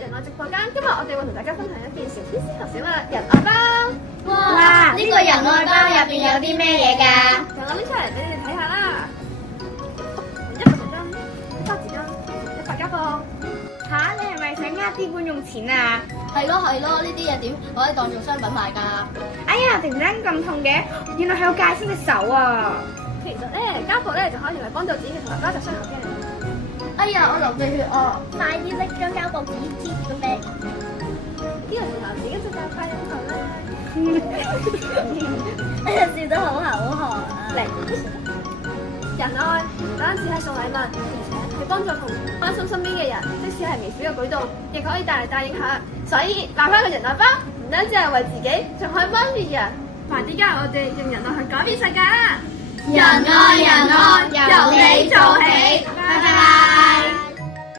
人愛直播間，今日我哋會同大家分享一件小天使頭先啦，人愛包。哇！呢個人愛包入邊有啲咩嘢㗎？就攞拎出嚟俾你哋睇下啦。一個紙巾，一包紙巾，一塊膠布。嚇！你係咪想呃啲觀眾錢啊？係咯，呢啲嘢點可以當做商品賣㗎？哎呀，突然間咁痛嘅，原來係我戒親隻手啊！其實咧，膠布咧就可以用嚟幫助自己同埋包紮傷口嘅。哎呀，我流鼻血啊！快啲拎張膠布紙貼咁俾。呢個時候自己就快啲好啦。哎呀，笑得好寒啊！嚟，人愛唔單止係送禮物，而且係幫助同關心身邊嘅人，即使係微小嘅舉動，亦可以帶嚟大影響。所以拿翻個人愛包，唔單止係為自己，仲可以幫別人。快啲加入我哋，用人愛去改變世界啦！人愛，由你做起，拜拜。